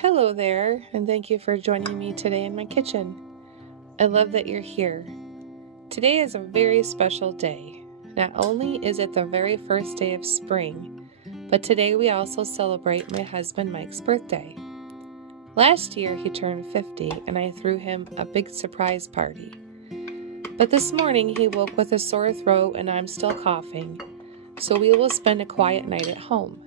Hello there, and thank you for joining me today in my kitchen. I love that you're here. Today is a very special day. Not only is it the very first day of spring, but today we also celebrate my husband Mike's birthday. Last year he turned 50 and I threw him a big surprise party. But this morning he woke with a sore throat and I'm still coughing, so we will spend a quiet night at home.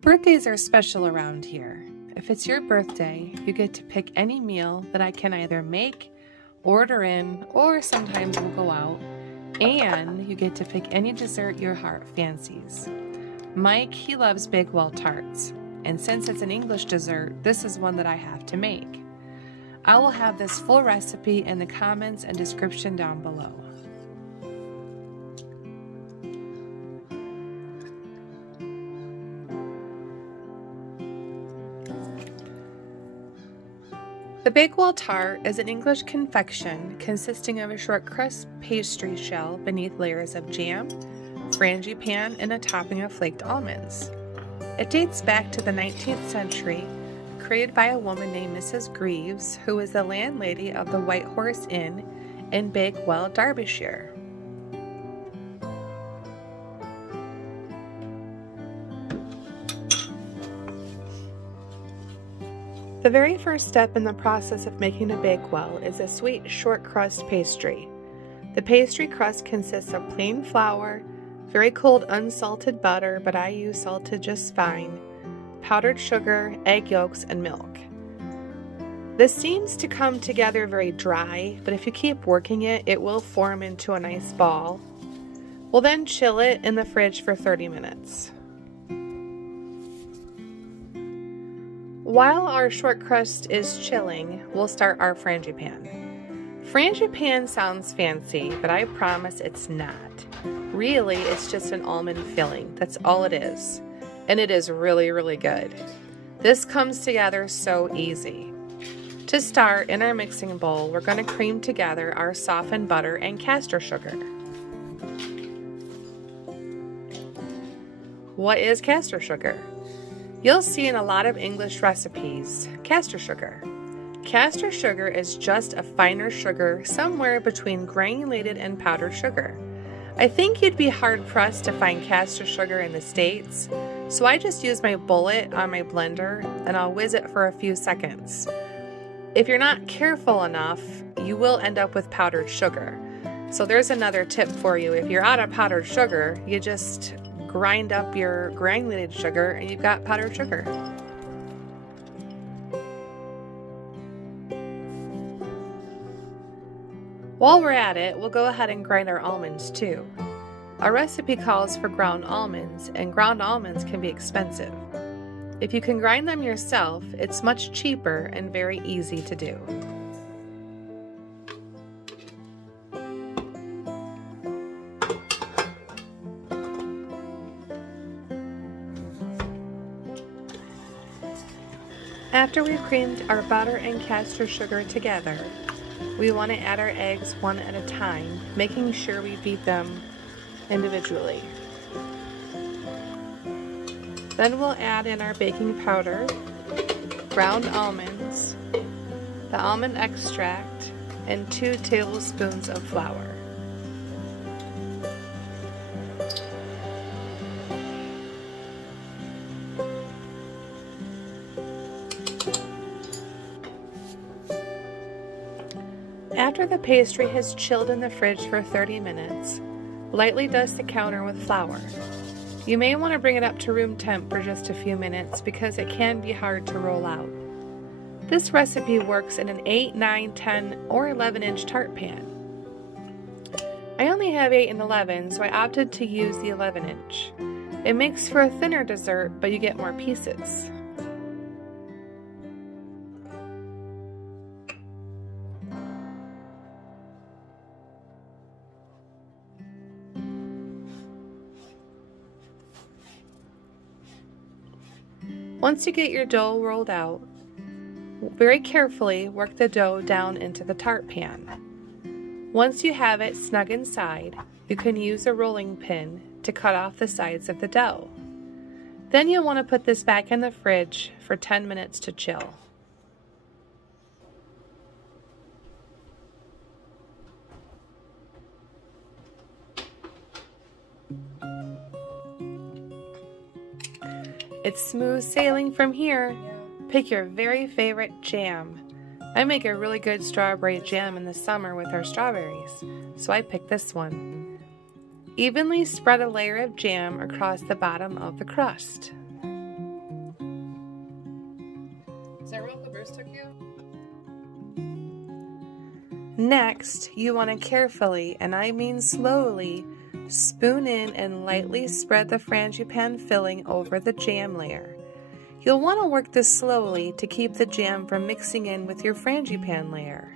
Birthdays are special around here. If it's your birthday, you get to pick any meal that I can either make, order in, or sometimes we'll go out, and you get to pick any dessert your heart fancies. Mike, he loves Bakewell tarts, and since it's an English dessert, this is one that I have to make. I will have this full recipe in the comments and description down below. The Bakewell tart is an English confection consisting of a shortcrust pastry shell beneath layers of jam, Frangipane, and a topping of flaked almonds. It dates back to the 19th century, created by a woman named Mrs. Greaves, who was the landlady of the White Horse Inn in Bakewell, Derbyshire. The very first step in the process of making a Bakewell is a sweet short crust pastry. The pastry crust consists of plain flour, very cold unsalted butter, but I use salted just fine, powdered sugar, egg yolks, and milk. This seems to come together very dry, but if you keep working it, it will form into a nice ball. We'll then chill it in the fridge for 30 minutes. While our short crust is chilling, we'll start our Frangipane. Frangipane sounds fancy, but I promise it's not. Really, it's just an almond filling. That's all it is. And it is really, really good. This comes together so easy. To start, in our mixing bowl, we're going to cream together our softened butter and castor sugar. What is castor sugar? You'll see in a lot of English recipes, castor sugar. Castor sugar is just a finer sugar somewhere between granulated and powdered sugar. I think you'd be hard-pressed to find castor sugar in the States, so I just use my bullet on my blender and I'll whiz it for a few seconds. If you're not careful enough, you will end up with powdered sugar. So there's another tip for you. If you're out of powdered sugar, you just grind up your granulated sugar and you've got powdered sugar. While we're at it, we'll go ahead and grind our almonds too. Our recipe calls for ground almonds, and ground almonds can be expensive. If you can grind them yourself, it's much cheaper and very easy to do. After we've creamed our butter and castor sugar together, we want to add our eggs one at a time, making sure we beat them individually. Then we'll add in our baking powder, ground almonds, the almond extract, and 2 tablespoons of flour. After the pastry has chilled in the fridge for 30 minutes, lightly dust the counter with flour. You may want to bring it up to room temp for just a few minutes because it can be hard to roll out. This recipe works in an 8, 9, 10, or 11-inch tart pan. I only have 8 and 11, so I opted to use the 11-inch. It makes for a thinner dessert, but you get more pieces. Once you get your dough rolled out, very carefully work the dough down into the tart pan. Once you have it snug inside, you can use a rolling pin to cut off the sides of the dough. Then you'll want to put this back in the fridge for 10 minutes to chill. It's smooth sailing from here. Pick your very favorite jam. I make a really good strawberry jam in the summer with our strawberries, so I picked this one. Evenly spread a layer of jam across the bottom of the crust. Is that real what the birds took you? Next, you want to carefully, and I mean slowly, spoon in and lightly spread the Frangipane filling over the jam layer. You'll want to work this slowly to keep the jam from mixing in with your Frangipane layer.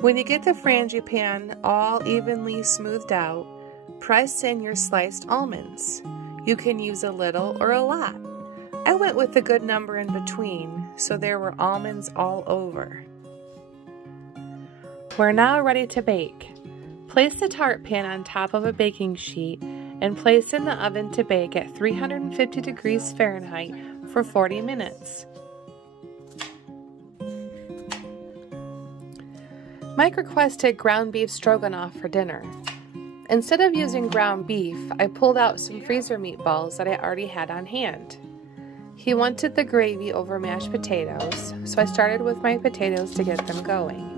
When you get the Frangipane all evenly smoothed out, press in your sliced almonds. You can use a little or a lot. I went with a good number in between, so there were almonds all over. We're now ready to bake. Place the tart pan on top of a baking sheet and place in the oven to bake at 350 degrees Fahrenheit for 40 minutes. Mike requested ground beef stroganoff for dinner. Instead of using ground beef, I pulled out some freezer meatballs that I already had on hand. He wanted the gravy over mashed potatoes, so I started with my potatoes to get them going.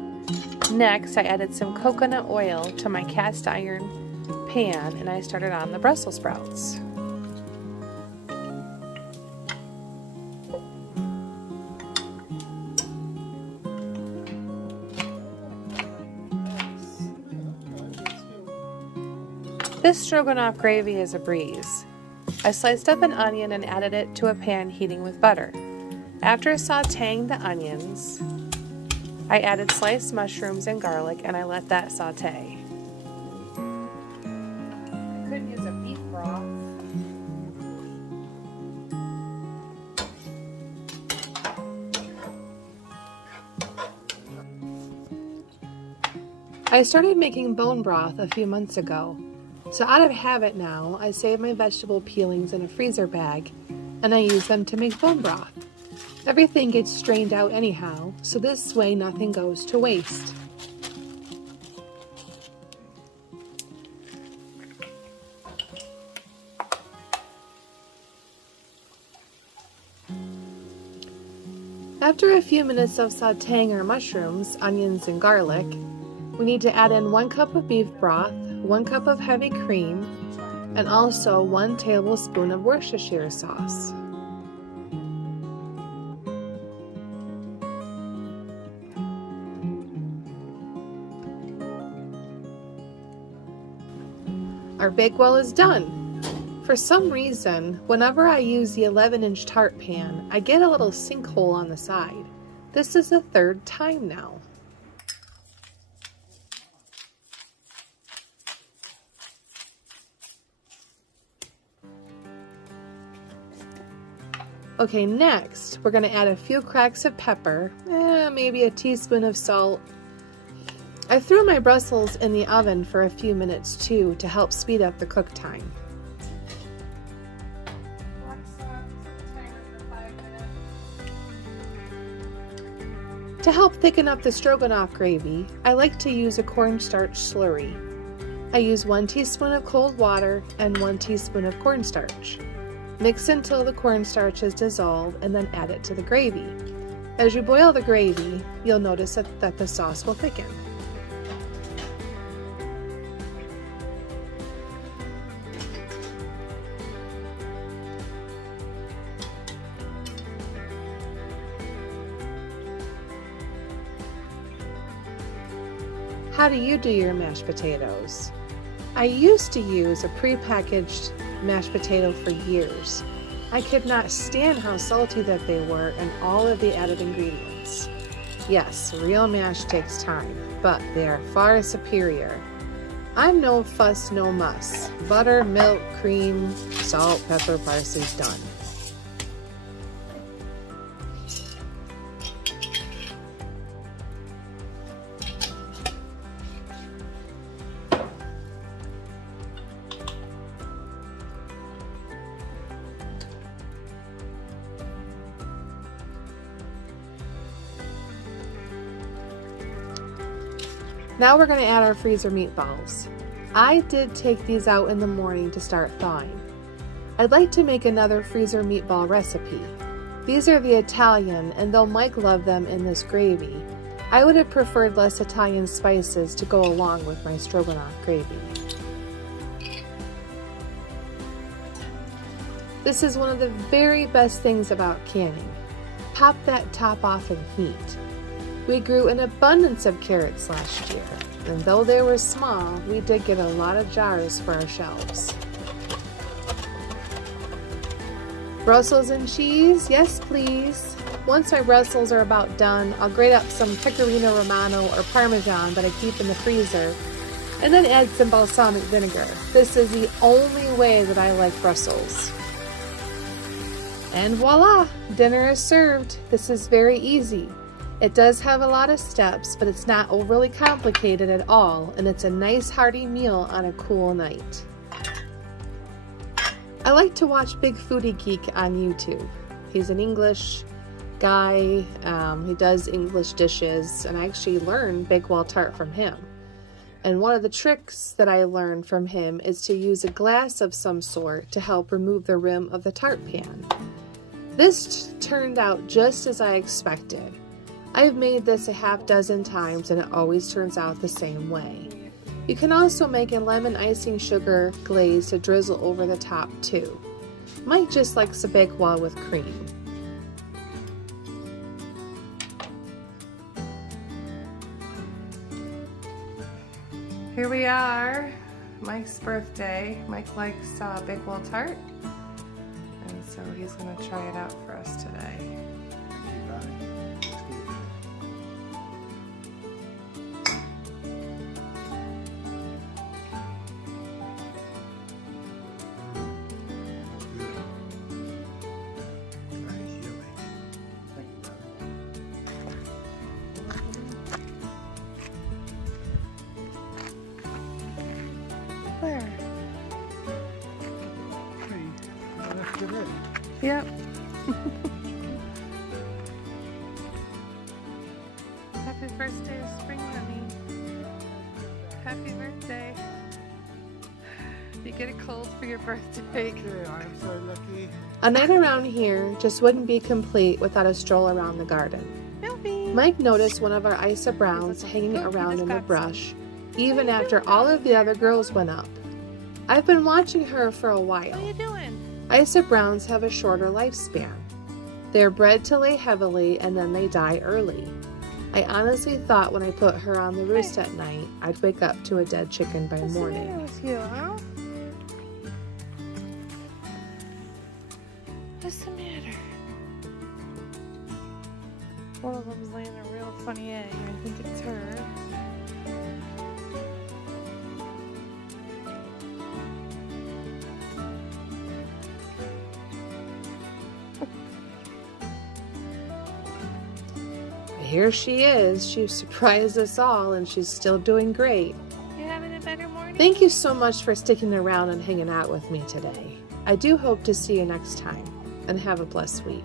Next, I added some coconut oil to my cast iron pan and I started on the Brussels sprouts. This stroganoff gravy is a breeze. I sliced up an onion and added it to a pan heating with butter. After sauteing the onions, I added sliced mushrooms and garlic and I let that saute. I could use a beef broth. I started making bone broth a few months ago. So out of habit now, I save my vegetable peelings in a freezer bag and I use them to make bone broth. Everything gets strained out anyhow, so this way nothing goes to waste. After a few minutes of sauteing our mushrooms, onions, and garlic, we need to add in 1 cup of beef broth, 1 cup of heavy cream, and also 1 tablespoon of Worcestershire sauce. Our Bakewell is done. For some reason, whenever I use the 11-inch tart pan, I get a little sinkhole on the side. This is the 3rd time now. Okay, next, we're going to add a few cracks of pepper, maybe a teaspoon of salt. I threw my Brussels in the oven for a few minutes too to help speed up the cook time. To help thicken up the stroganoff gravy, I like to use a cornstarch slurry. I use 1 teaspoon of cold water and 1 teaspoon of cornstarch. Mix until the cornstarch is dissolved and then add it to the gravy. As you boil the gravy, you'll notice that the sauce will thicken. How do you do your mashed potatoes? I used to use a pre-packaged mashed potato for years. I could not stand how salty that they were and all of the added ingredients. Yes, real mash takes time, but they are far superior. I'm no fuss, no muss. Butter, milk, cream, salt, pepper, parsley's done. Now we're going to add our freezer meatballs. I did take these out in the morning to start thawing. I'd like to make another freezer meatball recipe. These are the Italian, and though Mike loved them in this gravy, I would have preferred less Italian spices to go along with my stroganoff gravy. This is one of the very best things about canning. Pop that top off and heat. We grew an abundance of carrots last year, and though they were small, we did get a lot of jars for our shelves. Brussels and cheese, yes please. Once my Brussels are about done, I'll grate up some Pecorino Romano or Parmesan that I keep in the freezer, and then add some balsamic vinegar. This is the only way that I like Brussels. And voila, dinner is served. This is very easy. It does have a lot of steps, but it's not overly complicated at all, and it's a nice hearty meal on a cool night. I like to watch Big Foodie Geek on YouTube. He's an English guy, he does English dishes, and I actually learned Bakewell tart from him. And one of the tricks that I learned from him is to use a glass of some sort to help remove the rim of the tart pan. This turned out just as I expected. I've made this a half dozen times and it always turns out the same way. You can also make a lemon icing sugar glaze to drizzle over the top too. Mike just likes a Bakewell with cream. Here we are, Mike's birthday. Mike likes Bakewell tart, and so he's going to try it out for us today. Where? Yep. Happy first day of spring, honey. Happy birthday. You get a cold for your birthday. Okay, I'm so lucky. A night around here just wouldn't be complete without a stroll around the garden. Mike noticed one of our Isa Browns hanging around in the brush, even after all of the other girls went up. I've been watching her for a while. What are you doing? Isa Browns have a shorter lifespan. They're bred to lay heavily and then they die early. I honestly thought when I put her on the roost at night, I'd wake up to a dead chicken by morning. What's the matter with you, huh? What's the matter? One of them's laying a real funny egg. I think it's her. Here she is. She surprised us all and she's still doing great. You having a better morning? Thank you so much for sticking around and hanging out with me today. I do hope to see you next time, and have a blessed week.